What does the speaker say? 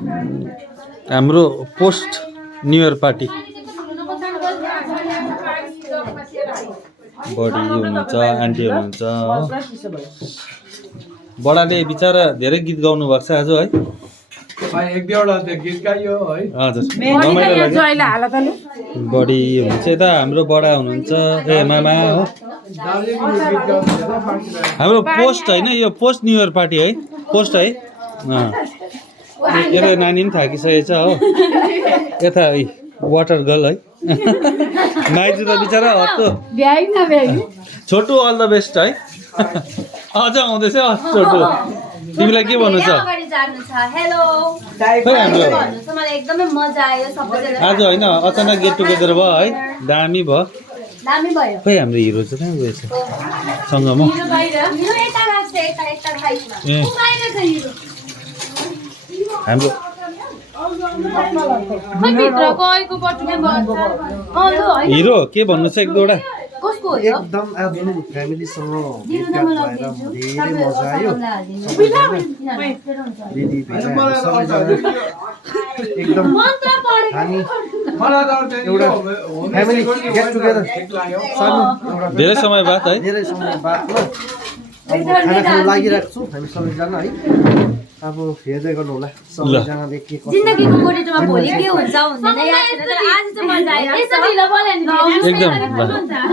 हाम्रो post new year party buddy हुनुहुन्छ aunty हुनुहुन्छ हो बडाले बिचारा धेरै गीत गाउनु भएको छ आज है एक दुईवटा त्यो गीत गाइयो है हजुर बडी हुनुहुन्छ यता हाम्रो बडा हुनुहुन्छ ए मामा हो हाम्रो पोस्ट होइन यो पोस्ट न्यू इयर पार्टी है पोस्ट है यता नानी पनि थाकिसकेको छ हो यता वाटर गर्ल है माइजू त बिचरा हत्तो छोटु अल द बेस्ट है अझ आउँदैछ छोटु तिमीलाई के भन्नु छ आज होइन अचानक गेट टुगेदर भयो है दामी भयो खै हाम्रो हिरो चाहिँ कहाँ गएछ सँगमा ए हाम्रो हिरो के भन्नु छ एक दुईवटा एकदम आफ्नो फ्यामिलीसँग भेटघाट भएर धेरै मजा आयो दिदी एकदम हामी एउटा फ्यामिली गेट टुगेदर सानो धेरै समय बाद है धेरै समय बादमा अब खाना खान लागिरहेको छौँ हामी सबैजना है अब हेर्दै गर्नु होला सबैजनाले के कसो जिन्दगीको गोरेटोमा भोलि के हुन्छ हुँदैन याद छैन तर आज चाहिँ मजा आयो एकदम